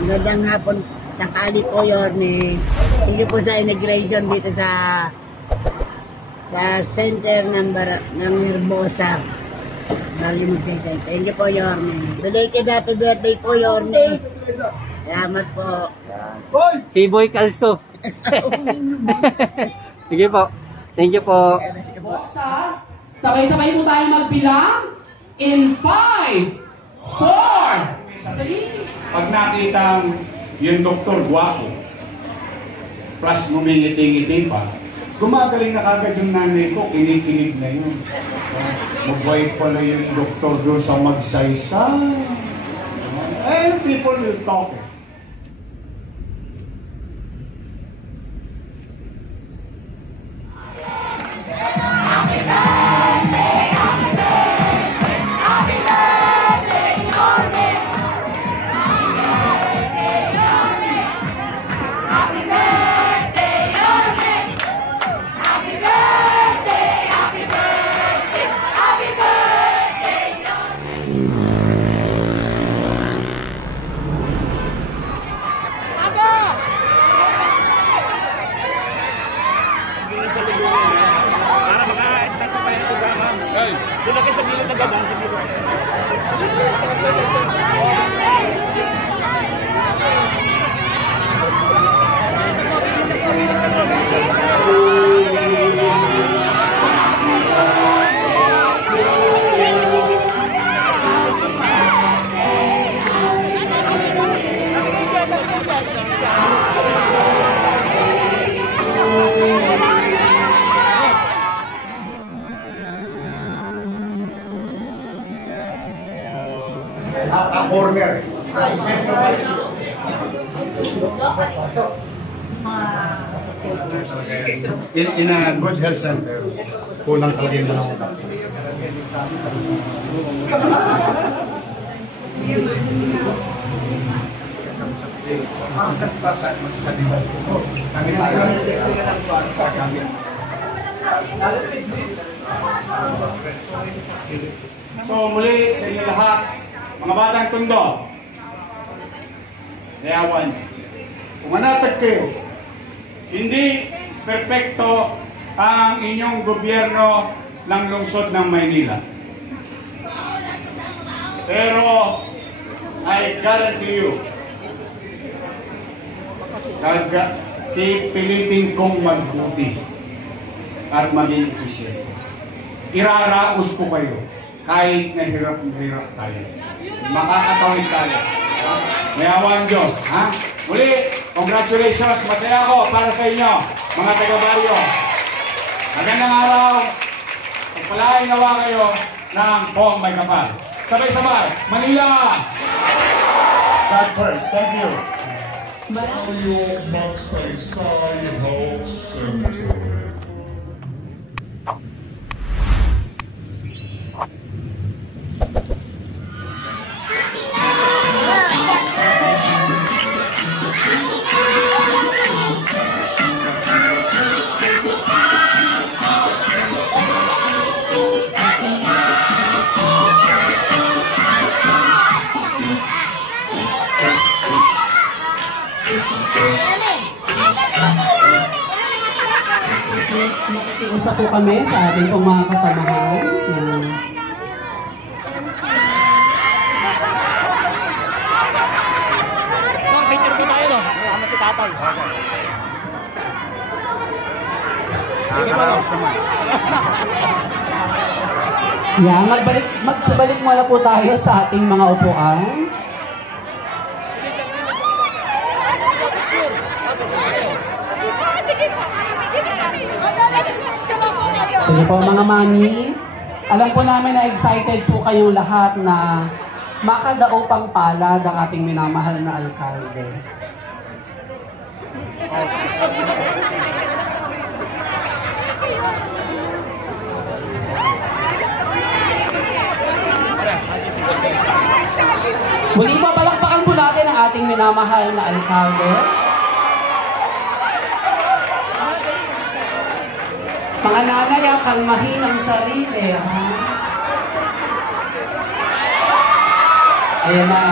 Magandang hapon, tanghali po, Yorme. Thank you po sa integration dito sa center ng Herbosa. Thank you po, Yorme. Belated happy birthday po, Yorme. Salamat po. Si Boy Calso. Sige po. Thank you po. Sabay-sabay po tayo magbilang in 5, 4, 3. Pag nakitang yung doktor guwapo, plus ngumingiti-ngiti pa, gumagaling na kagad yung nanay ko, kinikilig na yun. Mabait pala yung doktor doon sa magsaysay. And people will talk. Doon na kayo sa gilid na gabang, sa gilid. Corner. In a good health center, kulang talaga yung dalawang doktor. So muli sa inyo lahat, mga batang tundo, yawan, kung manatag kayo, hindi perpekto ang inyong gobyerno ng lungsod ng Maynila. Pero, I guarantee you, pipilitin kong magbuti at maging efficient. Iraraos ko kayo. Kahit na hirap tayo. Makakatawid tayo. May awa ang Diyos. Ha? Muli, congratulations. Masaya ako para sa inyo, mga taga-baryo. Magandang araw. Pagpalain nawa kayo ng Pong May Kapal. Sabay-sabay. Manila! God first. Thank you. Barrio Magsaysay Health Center. Makikiusap po kami sa ating pong mga kasamahan. Picture ko tayo, no? Kasama si tatay. Nakakaraos naman. Yan, magsabalik muna po tayo sa ating mga upuan. Sige po mga mami, alam po namin na excited po kayong lahat na makadaupang palad ang ating minamahal na alkalde. Muli po, palakpakan po natin ang ating minamahal na alkalde. Mga nanay, kalmahin ang sarili. Ha? Ayan na.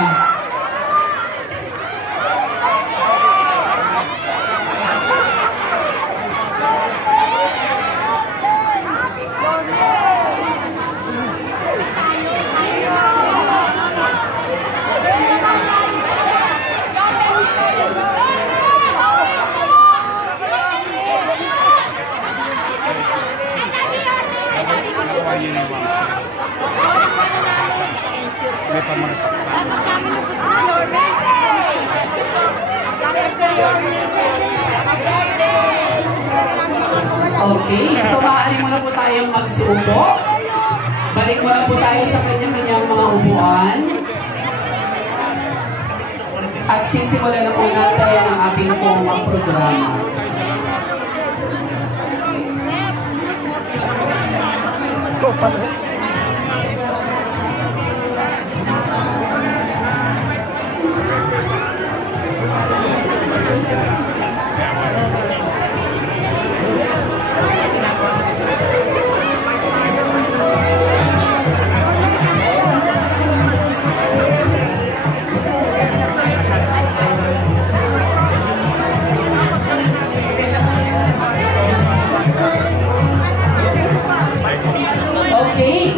Okay, so maaari muna po tayong magsuupo. Balik muna po tayo sa kanya-kanyang mga upuan. At sisimulan na po natin ang ating pong programa. Okay.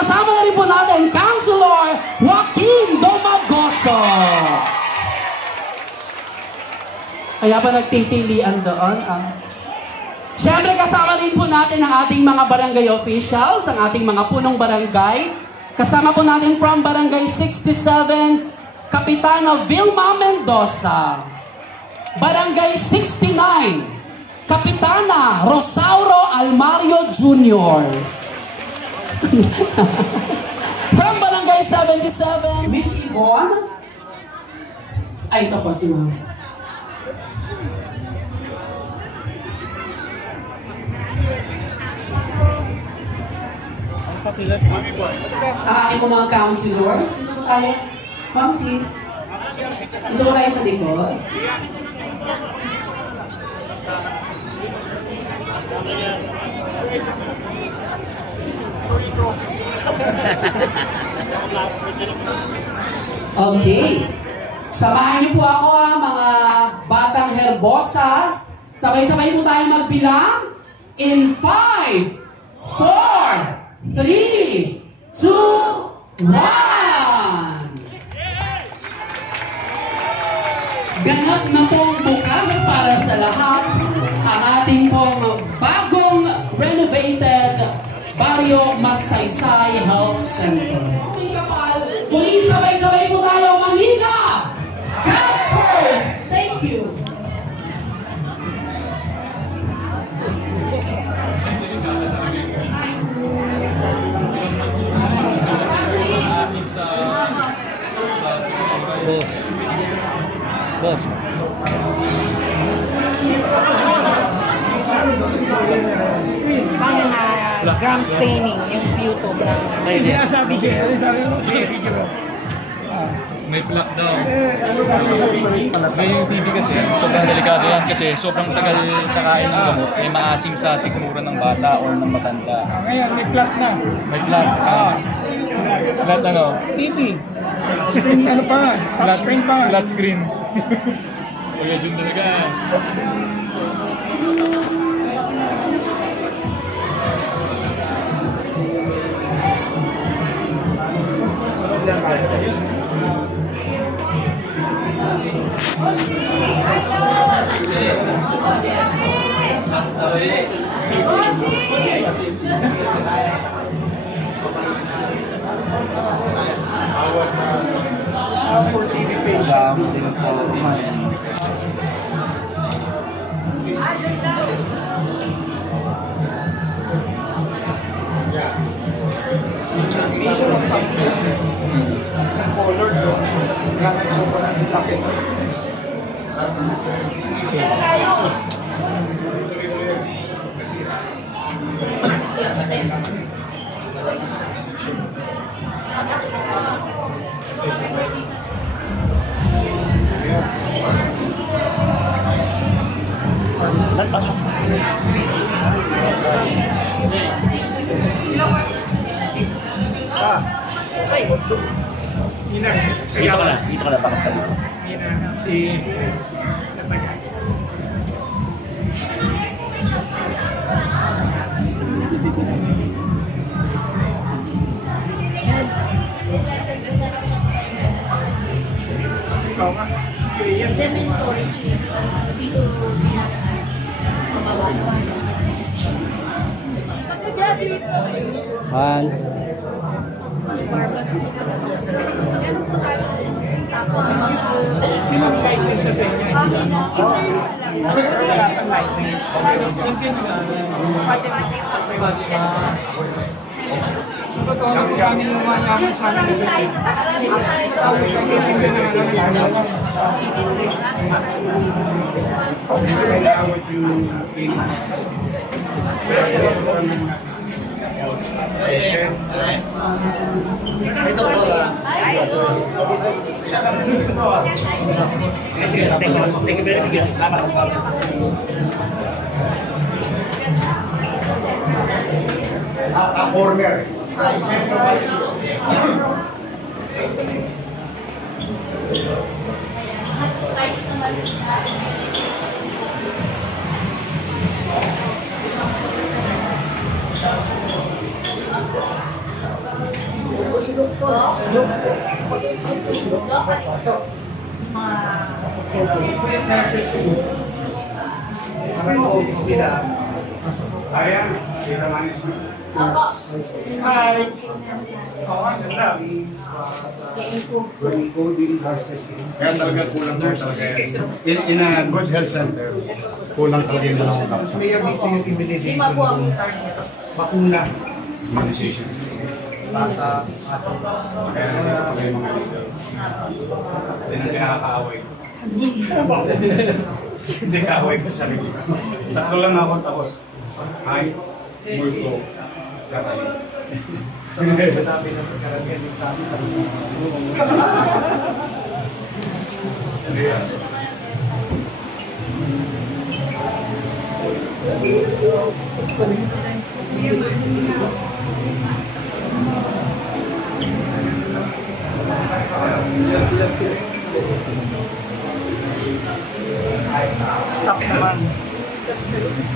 Kasama na rin po natin, Councilor Joaquin Domagoso. Kaya pa nagtitilian doon. Siyempre kasama rin po natin ang ating mga barangay officials, ang ating mga punong barangay. Kasama po natin from Barangay 67, Kapitana Vilma Mendoza. Barangay 69, Kapitana Rosauro Almario Jr. From Barangay 77, Miss Yvonne. Ay, ito po si Ma'am. Aking mga councilors, dito po tayo. Ma'am sis, dito po tayo sa likod. Okay. Samahan niyo po ako mga batang herbosa. Sabay-sabay po tayo magbilang. In 5, 4, 3, 2, 1. Ganap na pong bukas para sa lahat ang ating pong bagong renovated Barrio Magsaysay Health Center. Okay, kapal. Muli sabay-sabay po tayo, Manila! God first! Thank you! Boss. Gram staining, yung sputum na. Ay, sinasabi siya. Ano sabi mo? Sa video mo. May plaque daw. Ano sabi mo sa video? Ngayon yung TV kasi, sobrang delikado yan kasi sobrang tagal kakain ng gamot, may maasim sa sikmura ng bata o ng matanda. Ngayon, may plot na. May plaque. Plaque ano? TV. Screen, ano pa nga? Touch screen pa nga. Flat screen. Kaya dyan talaga. For TV page. Isa lang sa color doon. Gamit ko pa natin takip. Nagpasok. Okay. Ina. Dito ka na bakit ka dito. Ina si ikaw nga. Yan. May storage dito. One. pharmacist po. Sino ang license sa inyo? Wala pang license. So, totoo na po kami lumanyaman sa amin. Corner. Sentro kasi. Ayan, kita manis. Hi! Kaya talaga kulang po talaga yan. In a good health center, kulang talaga yung dalawang kapsa. May dito yung immunization. Bakuna. Immunization. Bata. Kaya nandito pala yung mga details. Hindi na kinakaaway. Hindi kaaway ko sa sarili. Tatlo lang ako takot. Hi, multo, Catalina. Sa dami ng pagkaramihan din sa amin. Hindi yan. Stop naman.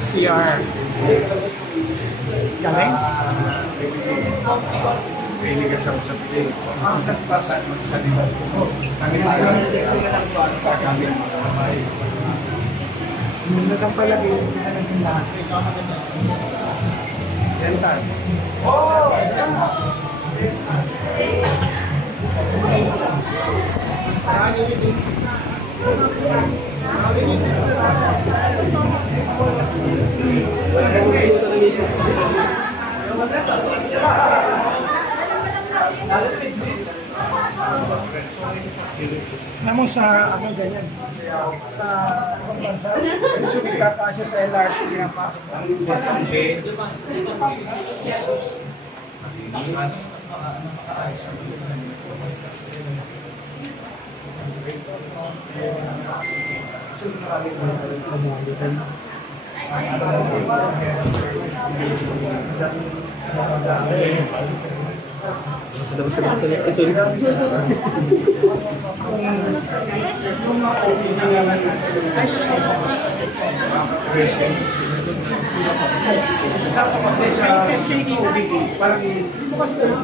CR. Galing? Pili ka sa usap-pili. Mas sa libat. Sa libat. Kami mga Muna kang palagi yung naging lahat. Dental. Oh! Namun sa ano ganyan, sa bansa, kakasya sa LRT pinapasok.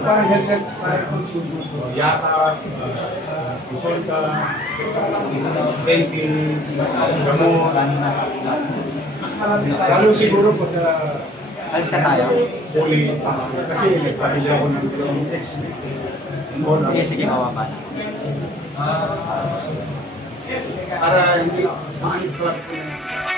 parang headset, parang yata, konsulta, banking, gamot. Lalo siguro pagka Alis na tayo. fully, kasi nagpapis ako ng ex. Sige, hawakan. Para hindi ma-unclog ko